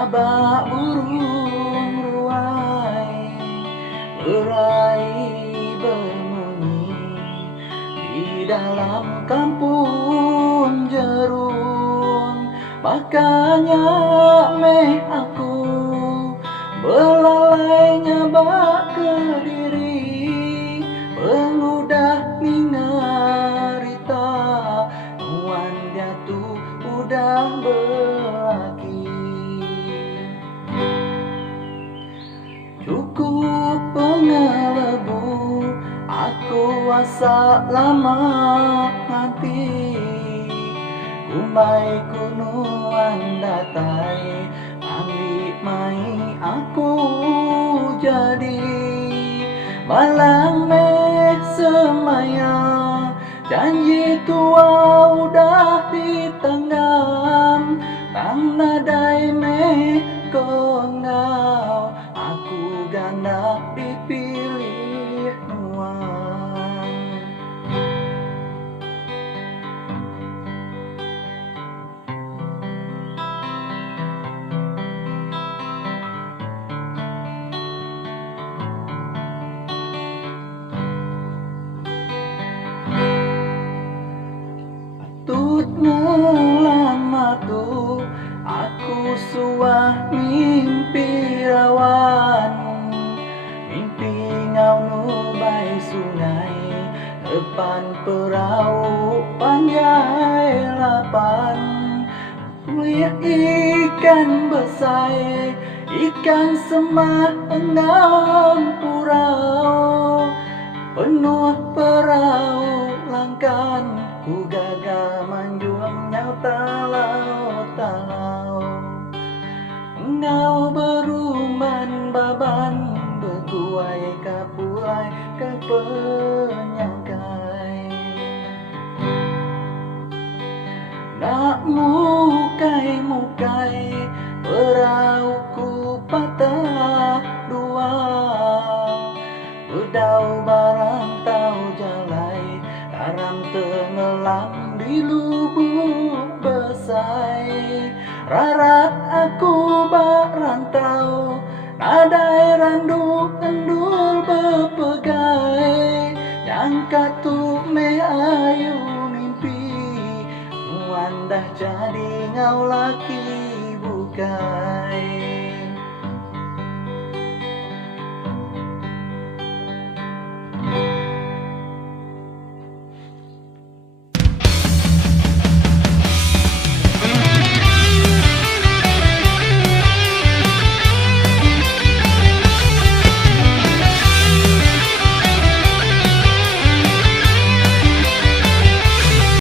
Aba burung ruai meraih berbunyi di dalam kampung Jerung. Makanya meh aku belalainya bak ke diri, pengudah ningarita nuan dia tu udah berlaki. Cukup pengelebu aku asa lama nanti, kumbai kunuan datai ambil mai aku jadi malang meh semaya janji tua udah ditenggam tang nadai meh kongau aku ganda dipilih nuan. Tutnya lama tu aku suah mimpi rawan, mimpi ngau nubai sungai depan perahu panjai lapan. Lihat ikan besar, ikan semah enam purau, penuh perahu langkan ku gagal manjuang nyau talau-talau. Engau berumban baban berguai kapulai ke penyangkai. Nak mukai-mukai perahuku patah dua, bedau barantau jalai garam tenggelam di lubuk besai. Rarat aku barantau nadai randu endul bepegai, nyangka tu me ayu mimpi nuan dah jadi ngau laki bukan.